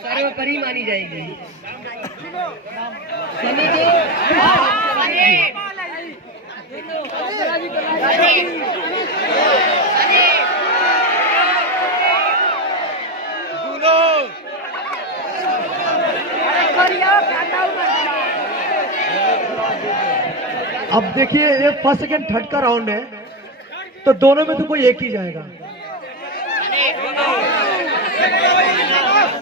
सर्वोपरि मानी जाएगी। सनी जी अब देखिए ये फर्स्ट सेकंड थर्ड का राउंड है, तो दोनों में तो कोई एक ही जाएगा।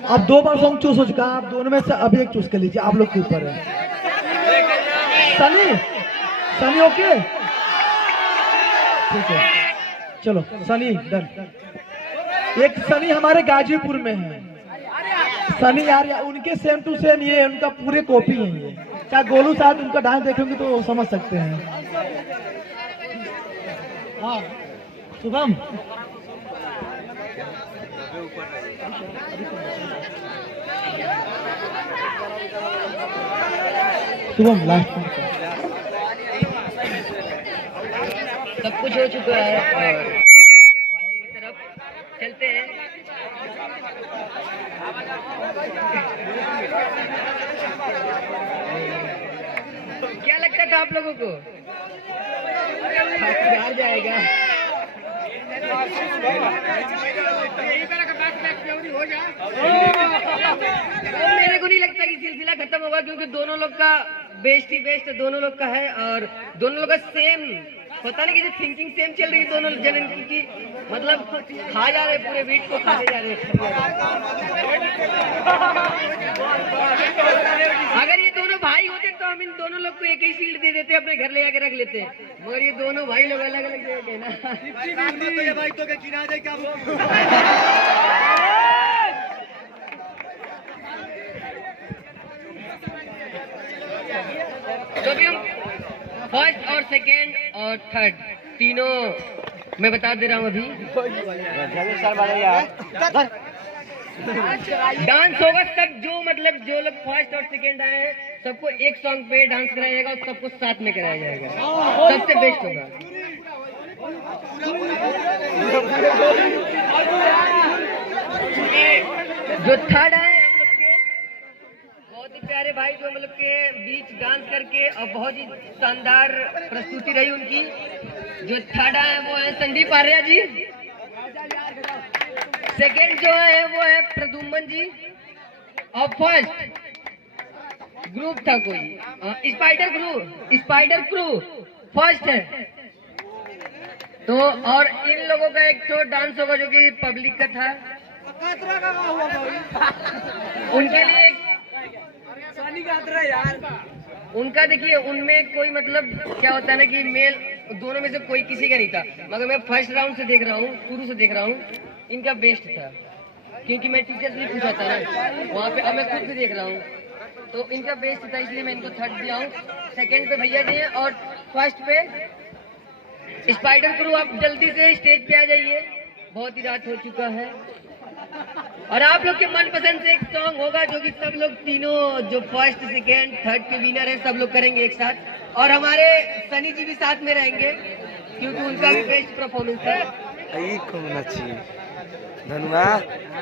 अब दो बार सॉन्ग चूज हो चुका, आप दोनों में से अभी एक चूज कर लीजिए, आप लोग के ऊपर है। सनी ओके, ठीक है, चलो सनी डन। एक सनी हमारे गाजीपुर में है, सनी यार उनके सेम टू सेम ये उनका पूरे कॉपी है ये। क्या गोलू साहब उनका डांस देखेंगे तो समझ सकते हैं। हाँ शुभम लास्ट सब कुछ हो चुका है और फाइनल की तरफ चलते हैं। क्या लगता था आप लोगों को हार जाएगा? मेरे को नहीं लगता कि सिलसिला खत्म होगा, क्योंकि दोनों लोग का बेस्ट ही बेस्ट दोनों लोग का है और दोनों लोग का सेम, पता नहीं कि थिंकिंग सेम चल रही है दोनों जन की, मतलब खा जा रहे पूरे बीट को खाते जा रहे। अगर ये दोनों भाई होते तो हम इन दोनों लोग को एक ही शील्ड दे देते, अपने घर ले जाके रख लेते, मगर ये दोनों भाई लोग अलग अलग जगह गए ना। भाई तो क्या तो भी हम फर्स्ट और सेकेंड और थर्ड तीनों मैं बता दे रहा हूँ अभी। डांस होगा सब, जो मतलब जो लोग फर्स्ट और सेकेंड आए हैं सबको एक सॉन्ग पे डांस कराया जाएगा और सबको साथ में कराया जाएगा, सबसे बेस्ट होगा। जो थर्ड आए बहुत ही प्यारे भाई, जो मतलब के बीच डांस करके और बहुत ही शानदार प्रस्तुति रही उनकी। जो थर्ड है वो है संदीप आर्या जी, सेकंड जो है वो है प्रदुमन जी और फर्स्ट ग्रुप था कोई स्पाइडर क्रू फर्स्ट है। तो और इन लोगों का एक तो डांस होगा जो कि पब्लिक का था, उनके लिए यार उनका देखिए उनमें कोई मतलब क्या होता है ना कि मेल दोनों में से कोई किसी का नहीं था, मगर मैं फर्स्ट राउंड से देख रहा हूँ, शुरू से देख रहा हूँ, इनका बेस्ट था क्योंकि मैं टीचर से पूछा था ना वहाँ पे, अब मैं खुद भी देख रहा हूँ तो इनका बेस्ट था, इसलिए मैं इनको थर्ड दिया हूँ। सेकंड पे भैया जी और फर्स्ट पे स्पाइडर क्रू। आप जल्दी से स्टेज पे आ जाइए, बहुत ही रात हो चुका है और आप लोग के मनपसंद से एक सॉन्ग होगा जो कि सब लोग तीनों जो फर्स्ट सेकेंड थर्ड के विनर है सब लोग करेंगे एक साथ, और हमारे सनी जी भी साथ में रहेंगे क्योंकि उनका भी बेस्ट परफॉर्मेंस है। धन्यवाद।